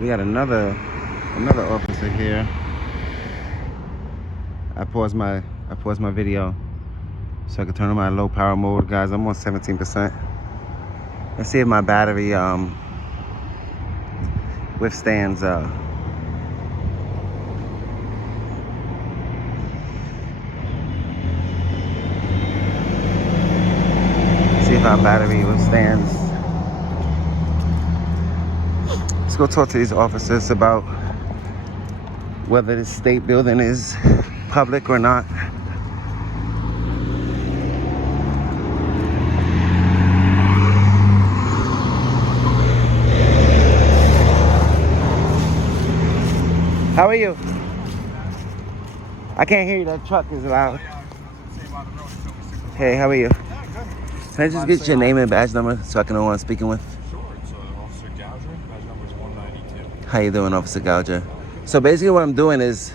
We got another officer here. I paused my video so I could turn on my low power mode, guys. I'm on 17%. Let's see if my battery withstands see if our battery withstands. Let's go talk to these officers about whether this state building is public or not. How are you? I can't hear you. That truck is loud. Hey, how are you? Can I just get your name and badge number so I can know who I'm speaking with? Sure, it's Officer Gouger. Badge number is 192. How you doing, Officer Gouger? So basically what I'm doing is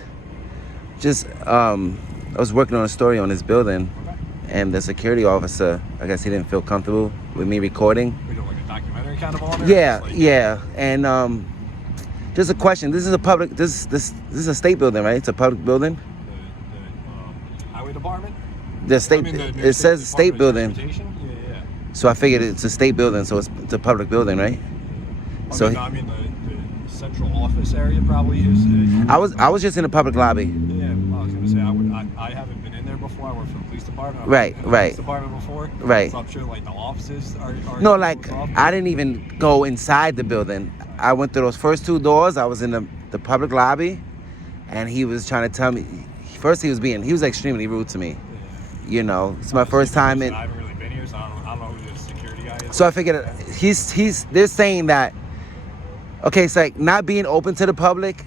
just, I was working on a story on this building, and the security officer, I guess he didn't feel comfortable with me recording. We do like a documentary kind of on it? Yeah. And just a question. This is a public, this is a state building, right? It's a public building? The highway department? The state, it says state building. Yeah. So I figured it's a state building, so it's a public building, right? I mean, the central office area probably is. I was just in the public lobby. Yeah, I was gonna say I haven't been in there before. I work for the police department. Right. Police department before. Right. So I'm sure like the offices are No, like I didn't even go inside the building. I went through those first two doors. I was in the public lobby, and he was trying to tell me. First, he was extremely rude to me. You know, it's my first time in. I haven't really been here, so I don't know who the security guy is. So I figured they're saying that, okay, it's like not being open to the public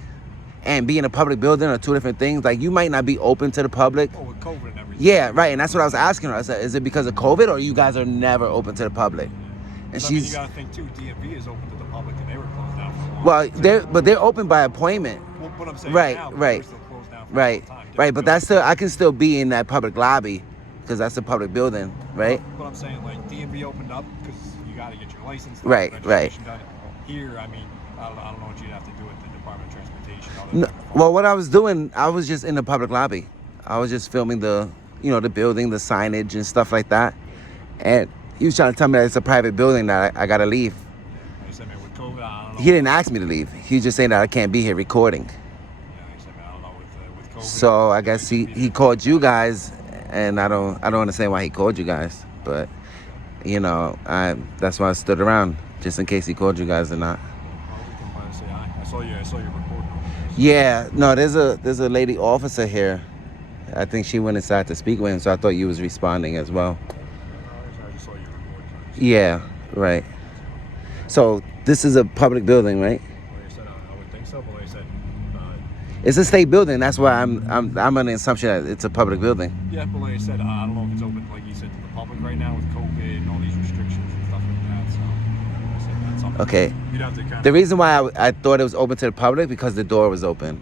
and being a public building are two different things. Like you might not be open to the public. Oh, with COVID and everything. Yeah, right. And that's what I was asking her. I said, is it because of COVID or you guys are never open to the public? And I mean, you gotta think too, DMV is open to the public and they were closed down for a while. Well, they're open by appointment. Well, what I'm saying Right, now, right. They're still closed down for a Right, long time. right. But I can still be in that public lobby because that's a public building, right? But I'm saying like DMV opened up because you got to get your license. Right. Done. Here, I mean, I don't know what you'd have to do with the Department of Transportation. No, well, what I was doing, I was just in the public lobby. I was just filming the building, the signage and stuff like that. And he was trying to tell me that it's a private building that I got to leave. He said, man, with COVID, I don't know. He didn't ask me to leave. He was just saying that I can't be here recording. Yeah, he said, man, I don't know with COVID. So I guess he called you guys, and I don't understand why he called you guys, but that's why I stood around just in case he called you guys or not. I saw your report. Yeah, no, there's a lady officer here. I think she went inside to speak with him, so I thought you was responding as well. I just saw your report. Yeah, right. So this is a public building, right? Like I said, I would think so, but like I said, it's a state building. That's why I'm under the assumption that it's a public building. yeah, but like I said, I don't know if it's open, like you said, to the public right now with COVID and all these restrictions and stuff like that. So I said that's something. Okay. You'd have to kind of. The reason why I thought it was open to the public because the door was open.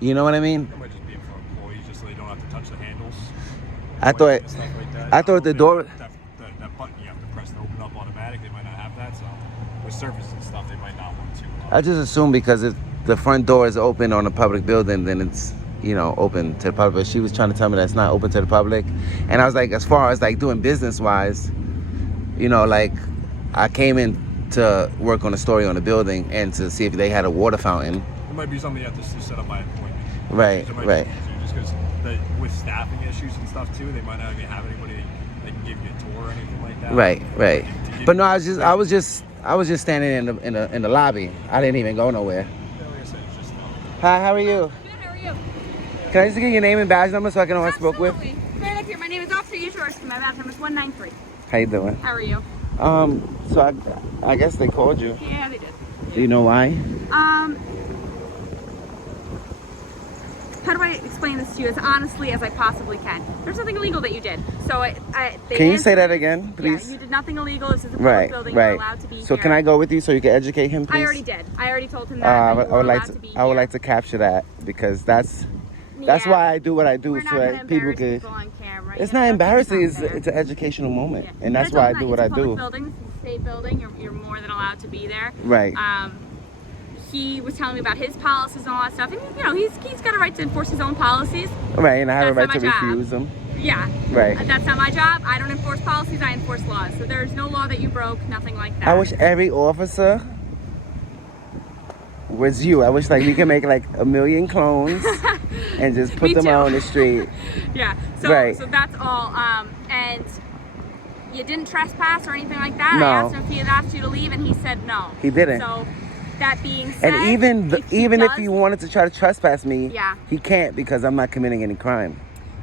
You know what I mean? It might just be for employees, just so they don't have to touch the handles. I thought and stuff like that. I thought the door. That button you have to press to open up automatic. They might not have that, so with surface and stuff, they might not want to. I just assumed because if the front door is open on a public building, then it's open to the public. But she was trying to tell me that it's not open to the public, and I was like, as far as like doing business wise, like I came in to work on a story on the building and to see if they had a water fountain. It might be something you have to set up by appointment. Right. Just because with staffing issues and stuff too, they might not even have anybody that can give you a tour or anything like that. Right. But no, I was just standing in the lobby. I didn't even go nowhere. Yeah, like I said, it's just. Hi, how are you? Good, how are you? Can I just get your name and badge number so I can know who I spoke with? Right up here. My name is Officer Ushorski. My badge number is 193. How you doing? How are you? So I guess they called you. Yeah, they did. Do you know why? How do I explain this to you as honestly as I possibly can? There's nothing illegal that you did. So Can you say that again, please? Yeah, you did nothing illegal. This is a public building. You're allowed to be So here. can I go with you so you can educate him, please? I already did. I already told him that. I would like to capture that because that's why I do what I do We're not so gonna that people embarrass could. people on camera. It's You know, not embarrassing. that's not fair. It's an educational moment, Yeah. and that's But why I it's do not- what I it's a public do. building, it's a state building. You're more than allowed to be there. Right. he was telling me about his policies and all that stuff. And, you know, he's got a right to enforce his own policies. Right, and I have a right That's to not my job. refuse them. Yeah. Right. That's not my job. I don't enforce policies, I enforce laws. So there's no law that you broke, nothing like that. I wish every officer was you. I wish like we could make like 1 million clones and just put Me them too. out on the street. Yeah. So Right. so that's all. And you didn't trespass or anything like that. No. I asked him if he had asked you to leave, and he said no. He didn't. So that being said, And even if does- he wanted to try to trespass me, Yeah. he can't because I'm not committing any crime.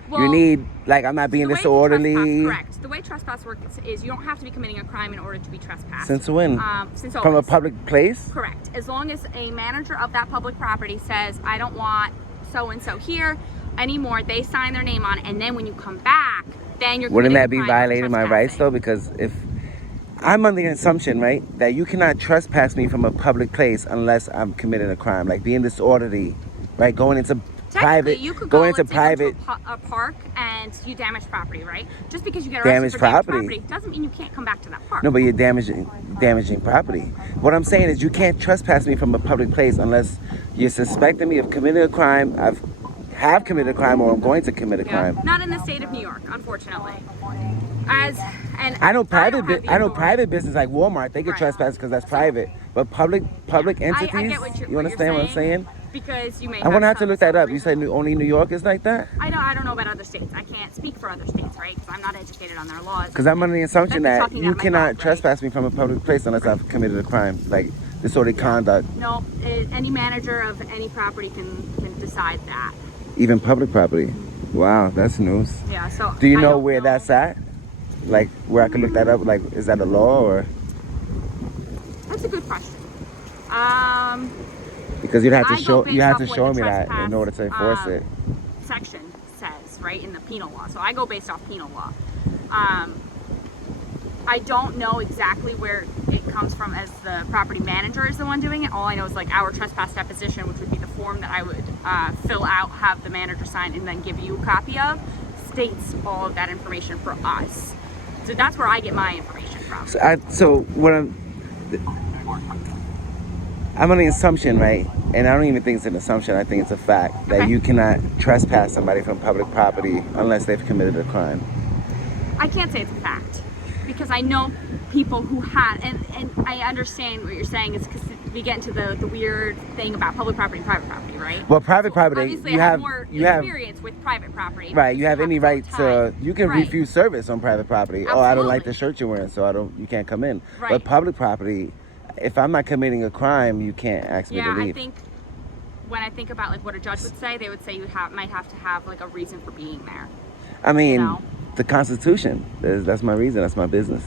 well, You need like I'm not being the way disorderly. Correct. The way trespass works is you don't have to be committing a crime in order to be trespassed. Since when? Since From a always. public place? Correct. As long as a manager of that public property says, I don't want so-and-so here anymore, they sign their name on it, and then when you come back, then you're Wouldn't that committing be a crime of violating my rights trespassing. though? Because if I'm under the assumption, right, that you cannot trespass me from a public place unless I'm committing a crime, like being disorderly, right, going into Technically, private, you could go, going into let's say, go private. to a park and you damage property, right? Just because you get Damage arrested for damage property. property doesn't mean you can't come back to that park. No, but you're damaging property. What I'm saying is you can't trespass me from a public place unless you're suspecting me of committing a crime. Have committed a crime, or I'm going to commit a crime. Not in the state of New York, unfortunately. And I know don't private. have the I know authority. private business like Walmart. They can Right. trespass because that's private. But public entities. I get what You understand what I'm saying? Because you may. I'm gonna have to some- look that some up. You reason. said only New York is like that? I don't know about other states. I can't speak for other states, right? Because I'm not educated on their laws. Because I'm under the assumption That's that talking you out my cannot mouth, right? trespass me from a public place unless I've committed a crime, like disorderly conduct, No, any manager of any property can decide that. even public property. Wow, that's news. Yeah. So. Do you I know don't where that's at? Like where I can look that up? Like, is that a law or? That's a good question. Because you'd have to I go show based you have off to what show the me that in trespass, order to enforce it. Section says, right, in the penal law. So I go based off penal law. I don't know exactly where it comes from as the property manager is the one doing it. All I know is like our trespass deposition, which would be the form that I would fill out, have the manager sign, and then give you a copy of, states all of that information for us. So that's where I get my information from. So what I'm on the assumption, right? And I don't even think it's an assumption. I think it's a fact that Okay. you cannot trespass somebody from public property unless they've committed a crime. I can't say it's a fact because I know people who had, and I understand what you're saying is because we get into the weird thing about public property and private property, right? Well, private So property, obviously you I have more you have experience with private property. right. You have any more right to time. you can Right. refuse service on private property. Oh, I don't like Absolutely. the shirt you're wearing, so you can't come in. But Right. public property, if I'm not committing a crime, you can't ask me to Yeah, leave. I think when I think about like what a judge would say, they would say you might have to have like a reason for being there. I mean, know. the Constitution. That's my reason. That's my business.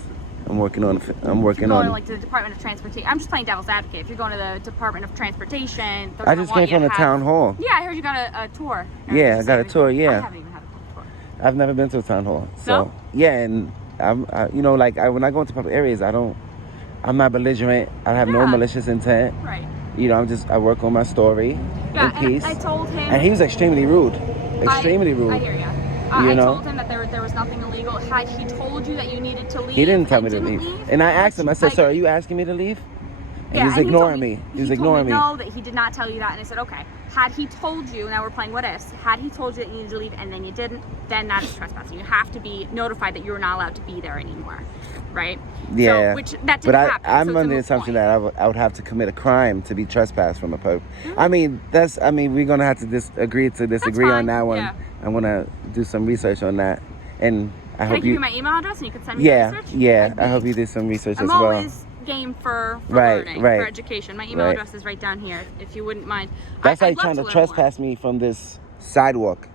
I'm working on. I'm working If you're going on. like to the Department of Transportation, I'm just playing devil's advocate. If you're going to the Department of Transportation, they're I gonna just want came from you the to have- town hall. Yeah, I heard you got a tour. Yeah, I got a tour, yeah. I haven't even had a tour. I've never been to a town hall. So No? yeah, and when I go into public areas, I'm not belligerent. I have no Yeah. malicious intent. Right. I work on my story Yeah, in peace. and I told him. And he was extremely rude. Extremely rude. I hear you. You I know? told him that there was nothing illegal. Had he told you that you needed to leave, He didn't tell and me to didn't leave. And I asked him, I said, like- "Sir, are you asking me to leave?" And Yeah, he was and ignoring told me. He was told ignoring me. No, that he did not tell you that, and I said, okay. Had he told you, now we're playing what ifs. Had he told you that you needed to leave and then you didn't, then that is trespassing. You have to be notified that you're not allowed to be there anymore, right? Yeah. So, which that didn't But happen. I'm so it's a under the moot assumption point. that I would have to commit a crime to be trespassed from a pub. Mm-hmm. I mean, we're gonna have to agree to disagree on fine, that one. yeah. I'm gonna do some research on that, and I Can I hope give you you. my email address and you can send me Yeah, research? yeah. I'd I be- hope you do some research I'm as well. always game for Right, learning, right. for education. My email Right. address is right down here, if you wouldn't mind. That's I'd like love trying to learn trespass me from this sidewalk,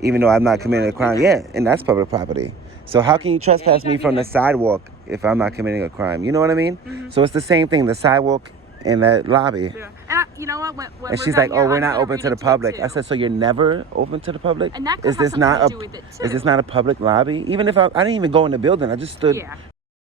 even though I'm not committing a crime. Yeah, and that's public property. So how can you trespass gotta me be from the there. sidewalk if I'm not committing a crime? You know what I mean? Mm-hmm. So it's the same thing. The sidewalk and that lobby. more. Yeah. And you know what? When And we're she's done like, here, "Oh, we're I'm not gonna open read to the into it public." too. I said, "So you're never open to the public? And that could Is have this something not to a do with it, is this too. not a public lobby? Even if I didn't even go in the building, I just stood Yeah.